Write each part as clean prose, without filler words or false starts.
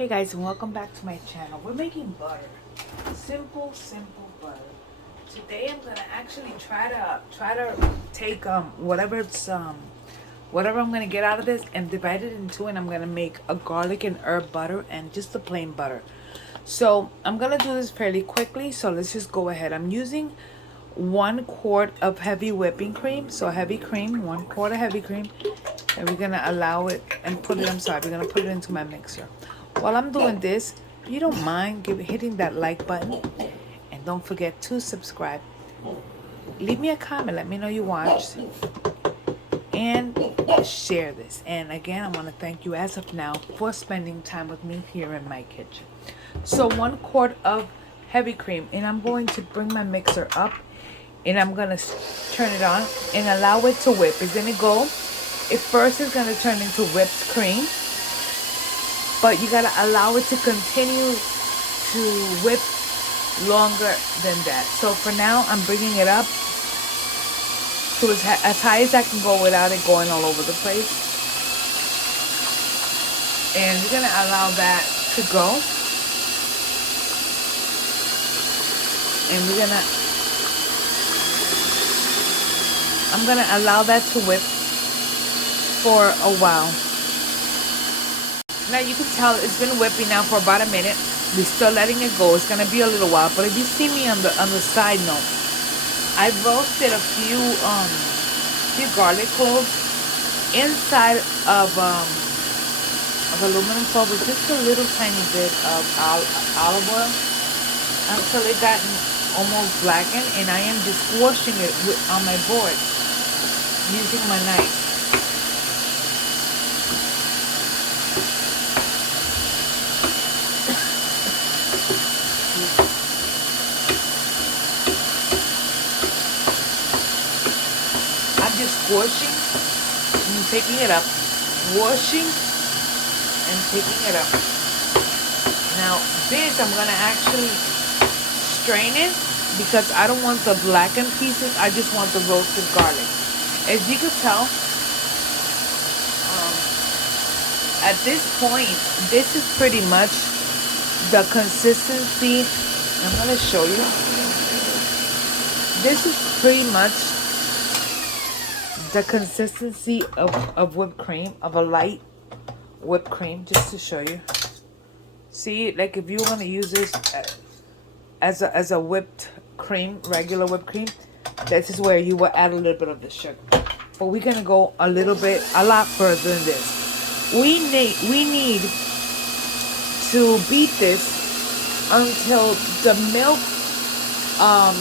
Hey guys, and welcome back to my channel. We're making butter. Simple butter. Today I'm gonna actually try to take whatever I'm gonna get out of this and divide it in two, and I'm gonna make a garlic and herb butter and just a plain butter. So I'm gonna do this fairly quickly, so let's just go ahead. I'm using 1 quart of heavy whipping cream. So heavy cream, 1 quart of heavy cream, and we're gonna allow it and put it, we're gonna put it into my mixer. While I'm doing this, if you don't mind hitting that like button, and don't forget to subscribe. Leave me a comment, let me know you watched, and share this. And again, I want to thank you as of now for spending time with me here in my kitchen. So 1 quart of heavy cream, and I'm going to bring my mixer up, and I'm gonna turn it on and allow it to whip. It's gonna go, it first is gonna turn into whipped cream, but you gotta allow it to continue to whip longer than that. So for now, I'm bringing it up to as high as I can go without it going all over the place. And we're gonna allow that to go. And I'm gonna allow that to whip for a while. Now you can tell it's been whipping now for about a minute. We're still letting it go. It's gonna be a little while. But if you see me on the side note, I roasted a few garlic cloves inside of aluminum foil with just a little tiny bit of olive oil until it got almost blackened, and I am just squashing it on my board using my knife. I'm just squashing and picking it up, washing and picking it up. Now this, I'm gonna actually strain it because I don't want the blackened pieces. I just want the roasted garlic. As you can tell, at this point, this is pretty much the consistency. I'm gonna show you. This is pretty much the consistency of whipped cream, of a light whipped cream, just to show you. See, like if you want to use this as a whipped cream, regular whipped cream, this is where you will add a little bit of the sugar. But we're gonna go a lot further than this. We need to beat this until the milk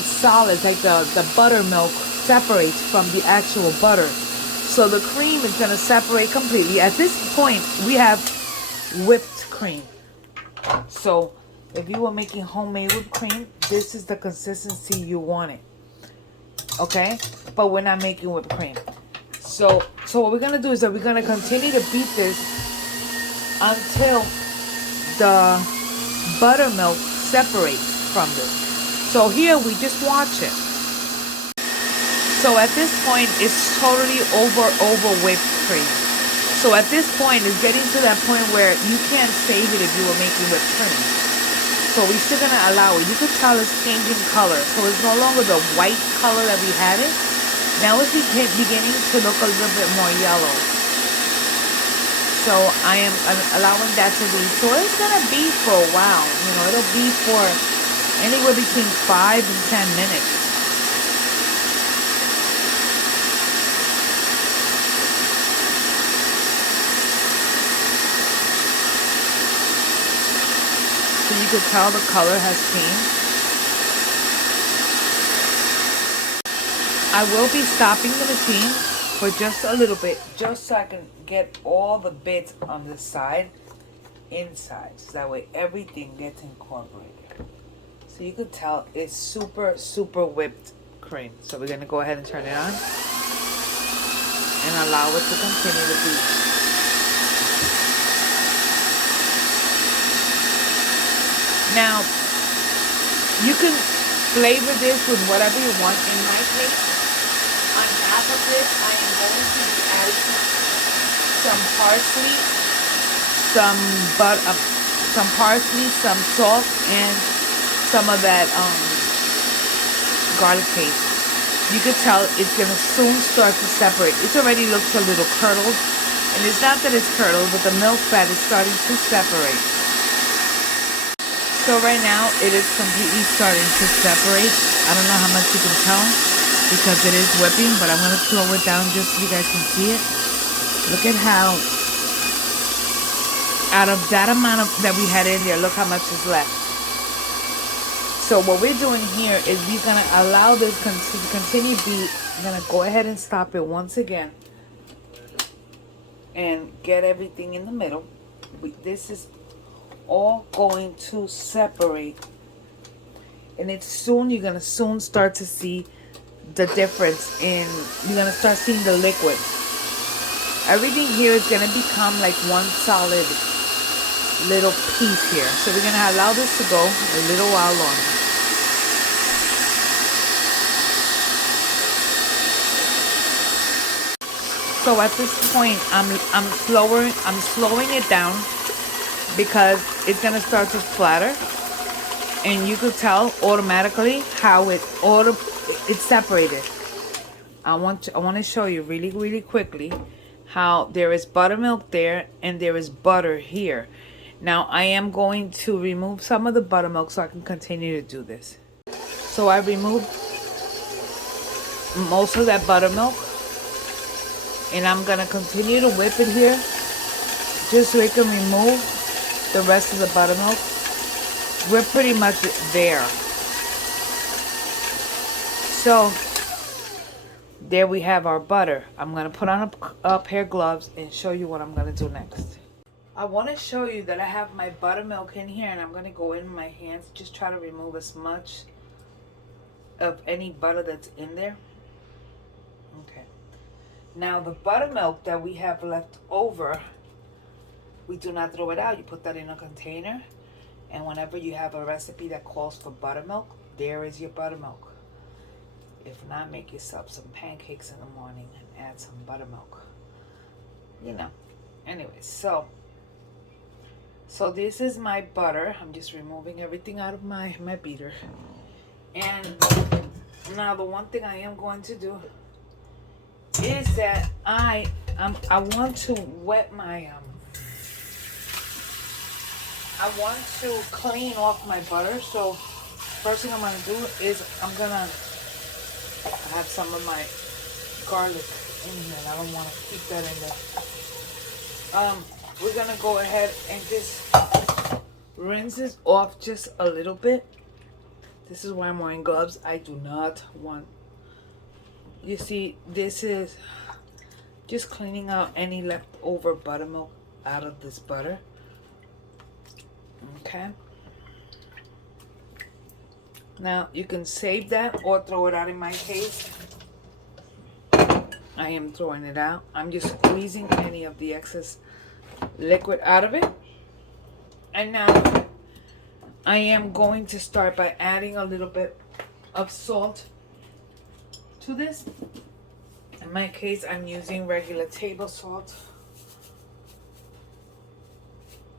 solids, like the buttermilk, separates from the actual butter. So the cream is gonna separate completely. At this point, we have whipped cream. So if you were making homemade whipped cream, this is the consistency you want it. Okay? But we're not making whipped cream. So what we're gonna do is that we're gonna continue to beat this until the buttermilk separates from this. So here we just watch it. So at this point, it's totally over whipped cream. So at this point, it's getting to that point where you can't save it if you were making whipped cream. So we're still gonna allow it. You can tell it's changing color. So it's no longer the white color that we had it. Now it's beginning to look a little bit more yellow. So I am allowing that to be. So it's gonna be for a while. You know, it'll be for anywhere between 5 and 10 minutes. So you can tell the color has changed. I will be stopping the machine for just a little bit, just so I can get all the bits on the side inside, so that way everything gets incorporated. So you can tell it's super whipped cream. So we're gonna go ahead and turn it on and allow it to continue to beat. Now, you can flavor this with whatever you want. In my case, on top of this, I am going to be adding some parsley, some some parsley, some salt, and some of that garlic paste. You could tell it's gonna soon start to separate. It already looks a little curdled, and it's not that it's curdled, but the milk fat is starting to separate. So right now it is completely starting to separate. I don't know how much you can tell because it is whipping, but I'm gonna slow it down just so you guys can see it. Look at how out of that amount that we had in there, look how much is left. So what we're doing here is we're gonna allow this to continue beat. I'm gonna go ahead and stop it once again and get everything in the middle. This is all going to separate, and you're gonna soon start to see the difference you're gonna start seeing the liquid. Everything here is gonna become like one solid little piece here. So we're gonna allow this to go a little while longer. So at this point, I'm slowing it down because it's gonna start to splatter, and you could tell automatically how it's separated. I want to show you really quickly how there is buttermilk there and there is butter here. Now I am going to remove some of the buttermilk so I can continue to do this. So I removed most of that buttermilk, and I'm gonna continue to whip it here just so it can remove the rest of the buttermilk. We're pretty much there. So there we have our butter. I'm gonna put on a pair of gloves and show you what I'm gonna do next. I want to show you that I have my buttermilk in here, and I'm going to go in my hands, just try to remove as much of any butter that's in there. Okay. Now the buttermilk that we have left over, we do not throw it out. You put that in a container, and whenever you have a recipe that calls for buttermilk, there is your buttermilk. If not, make yourself some pancakes in the morning and add some buttermilk. You know. Anyways, so this is my butter. I'm just removing everything out of my beater. And now the one thing I am going to do is that I want to wet my I want to clean off my butter. So first thing I'm gonna do is I'm gonna have some of my garlic in here, and I don't want to keep that in there. We're gonna go ahead and just rinse this off just a little bit. This is why I'm wearing gloves. I do not want, you see, this is just cleaning out any leftover buttermilk out of this butter. Okay. Now you can save that or throw it out. In my case, I am throwing it out. I'm just squeezing any of the excess liquid out of it. And now I am going to start by adding a little bit of salt to this. In my case, I'm using regular table salt.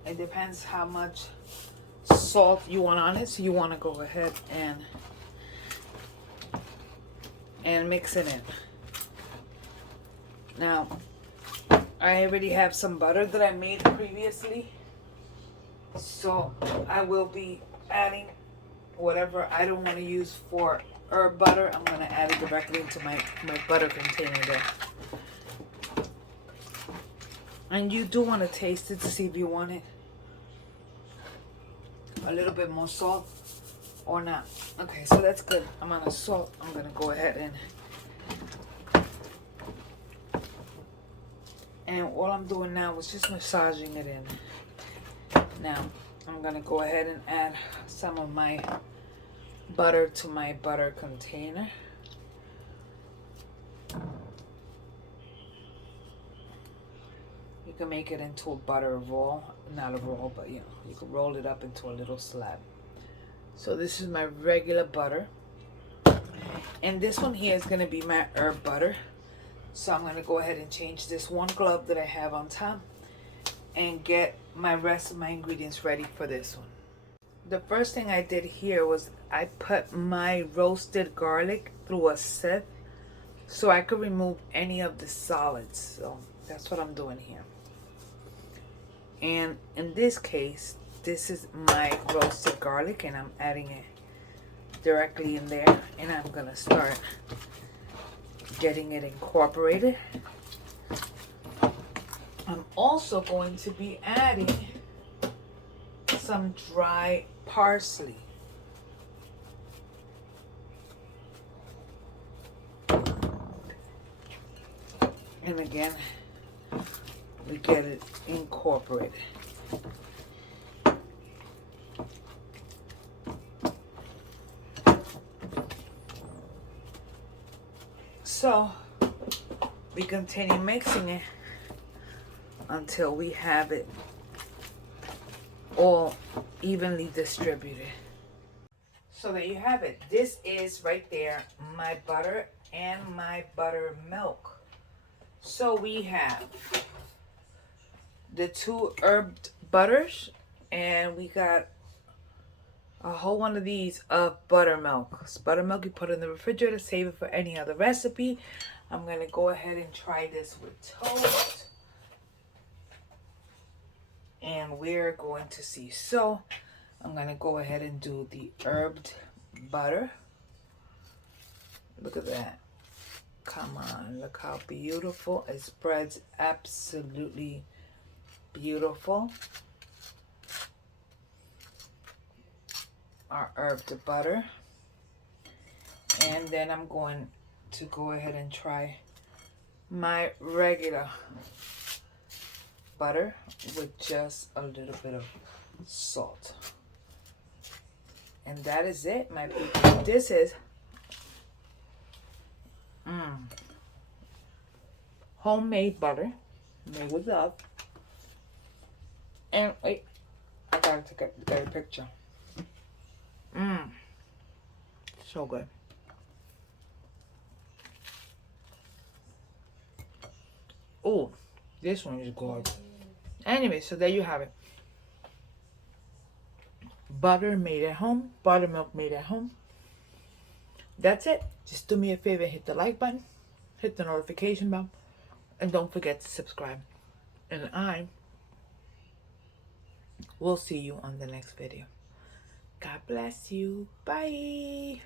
It depends how much salt you want on it, so you want to go ahead and mix it in. Now I already have some butter that I made previously, so I will be adding whatever I don't want to use for herb butter. I'm going to add it directly into my butter container there. And you do want to taste it to see if you want it a little bit more salt or not. Okay, so that's good. I'm on a salt. I'm going to go ahead and all I'm doing now is just massaging it in. Now I'm going to go ahead and add some of my butter to my butter container. You can make it into a butter roll, not a roll, but you can roll it up into a little slab. So this is my regular butter, and this one here is going to be my herb butter. So I'm going to go ahead and change this one glove that I have on top and get my rest of my ingredients ready for this one. The first thing I did here was I put my roasted garlic through a sieve so I could remove any of the solids. So that's what I'm doing here. And in this case, this is my roasted garlic, and I'm adding it directly in there, and I'm gonna start getting it incorporated. I'm also going to be adding some dry parsley. And again, we get it incorporated. So we continue mixing it until we have it all evenly distributed. So there you have it. This is right there my butter and my buttermilk. So we have the 2 herbed butters, and we got a whole one of these of buttermilk. It's buttermilk you put in the refrigerator, save it for any other recipe. I'm gonna go ahead and try this with toast, and we're going to see. So I'm gonna go ahead and do the herbed butter. Look at that. Come on, look how beautiful. It spreads absolutely beautiful. Our herbed butter. And then I'm going to go ahead and try my regular butter with just a little bit of salt. And that is it, my people. This is homemade butter made with love. And wait, I gotta get a picture. So good. Oh, this one is good. Anyway, so there you have it. Butter made at home, buttermilk made at home. That's it. Just do me a favor, hit the like button, hit the notification bell, and don't forget to subscribe. And I will see you on the next video. God bless you. Bye.